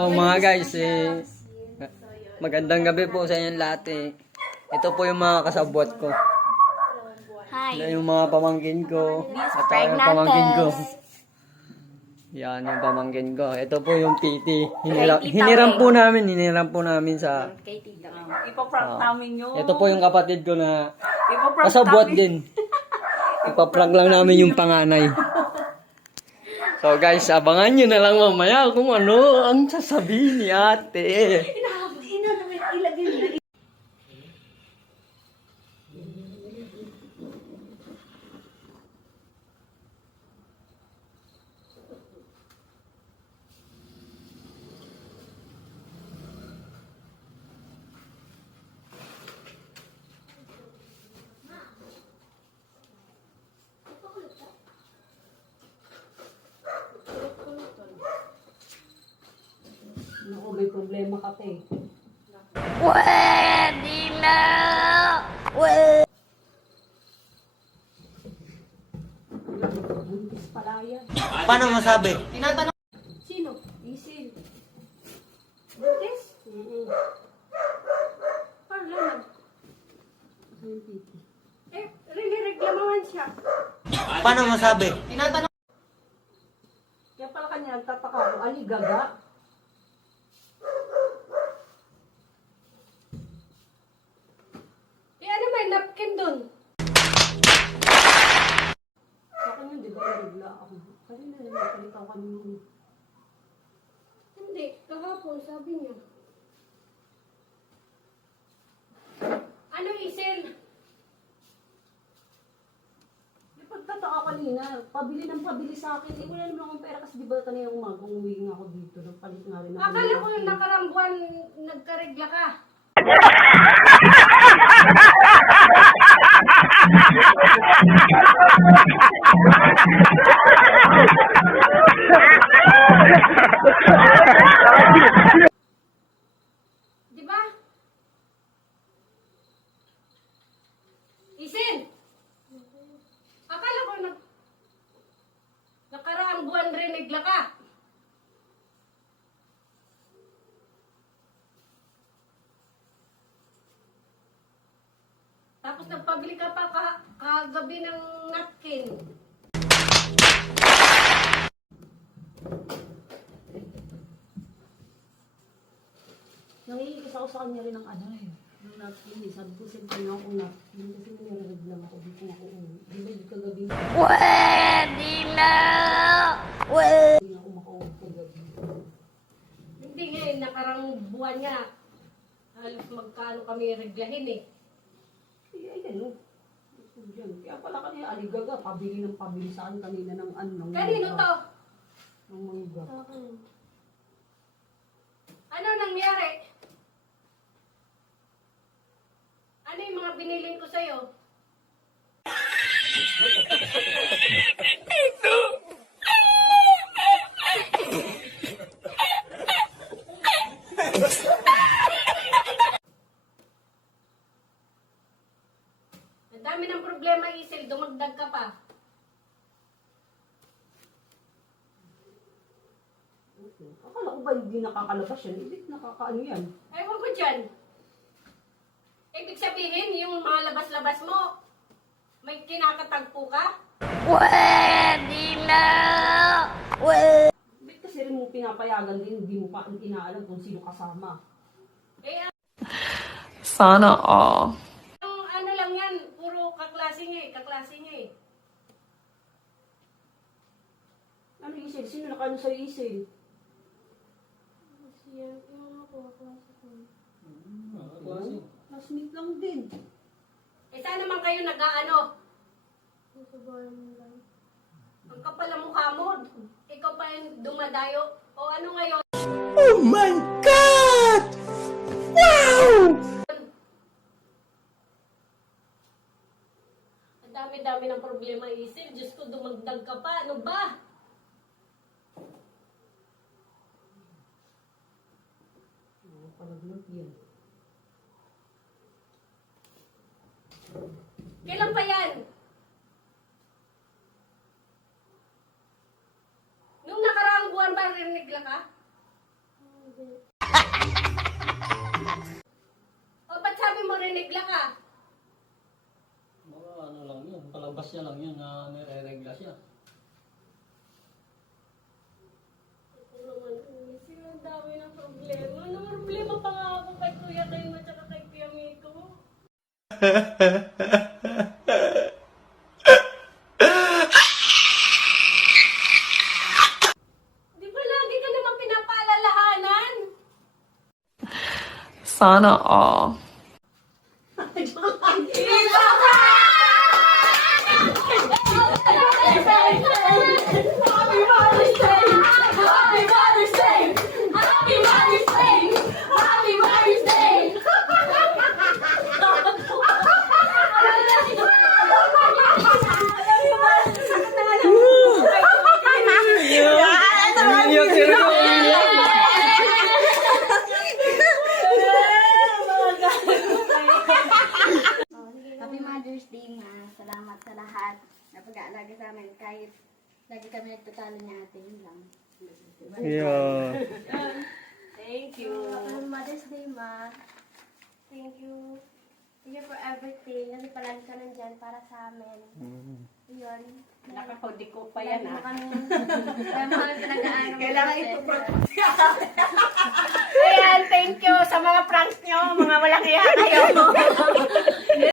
Mga guys, magandang gabi po sa inyong lahat Ito po yung mga kasabwat ko. Hi. Yung mga pamangkin ko. At yung Pregnantes. pamangkin ko. Yan yung pamangkin ko. Ito po yung PT. Tita Hiniram Weng. po namin sa... Kay Tita. Ipaprank namin yun. Ito po yung kapatid ko na Ipaprank kasabwat namin. din. Ipaprank lang namin yung panganay. So guys, abangan nyo na lang mamaya kung ano ang sasabihin ni ate. Naku, may problema ka pa Pwede na! Buntis pala yan. Paano masabi? Sino? Isil. Buntis? Paano naman? Rinireklamahan siya. Paano masabi? Kaya pala kanya nagtataka ako, aligaga. Ano may napkin dun? Sa akin yun, di ba, nagla ako. Kanina na nagpalit ako kanina. Hindi, kahapon sabi niya. Ano Isel? Di pagtataka kanina, pabili ng pabili sa akin. Wala naman akong pera kasi di ba kanina umaga umuwi nga ako dito. Nagpalit nga rin ako. Akala ko yung nakarambuan nagkaregla ka. Di ba? Isel! Akala ko nakaraang buwan rin nagla ka. Tapos nagpabili ka pa kagabi ng napkin. Nangihigas ako sa kanya rin ng ano eh. Ng napkin eh. Sabi ko, siyempre nga akong napkin. Kasi nire-rev lang ako. Di ko ako uwi. Di ba di kagabi? Pwede na! Hindi nga ako makauwi kagabi. Hindi nga eh, nakarang buwan niya. Halos magkano kami reglahin eh. Ay, ano? Diyan. Kaya pala kanina aligaga. Pabili ng pabili sa akin kanina ng ano. ng Kanino mangga. to? Ng mangga. Ano nangyari? Ano yung mga binilin ko sa'yo? Ang dami ng problema, Isel. Dumagdag ka pa. Akala ko ba hindi nakakalabas yan? Hindi nakakaano yan. Ewan ko dyan. Ibig sabihin, yung mga labas-labas mo, may kinakatagpo ka? Pwede na! Ba't kasi rin mo pinapayagan din, hindi mo pa inaalam kung sino kasama. Eh, Sana all. ang ano lang yan, puro kaklase niya eh. Ano Isil? Sino nakano sa Isil? Siya, yung ako, kaklase ko. Classmate lang din. Eh, saan naman kayo nag-aano? Sa bayan lang. Ang kapal ang mukha mo. Ikaw pa yung dumadayo. O ano ngayon? Oh my God! Wow! Ang dami-dami ng problema, Isil. Diyos ko, dumagdag ka pa. Ano ba? Palaglag yan. Kailan pa yan? Nung nakaraang buwan ba rinigla ka? siya lang yun na nire-regla siya. Ang dami ng problema. Ano problema pa nga ako kay Kuya Kayo at saka kay Kuya Miko? Di ba lagi ka naman pinapaalalahanan? Sana all. Happy Mother's Day, Ma. Salamat sa lahat na pag-aalaga sa amin. Kahit lagi kami nagtatalo niya ate, yun lang. Yeah. Thank you. Happy Mother's Day, Ma. Thank you. Thank you for everything. Kasi palagi ka nandyan para sa amin. Yun. Nakakodi ko pa yan, Lagi mo ah. kami, kaya mo kami pinag-aaral. Kailangan ito Ayan, thank you sa mga pranks nyo, mga walang iya kayo.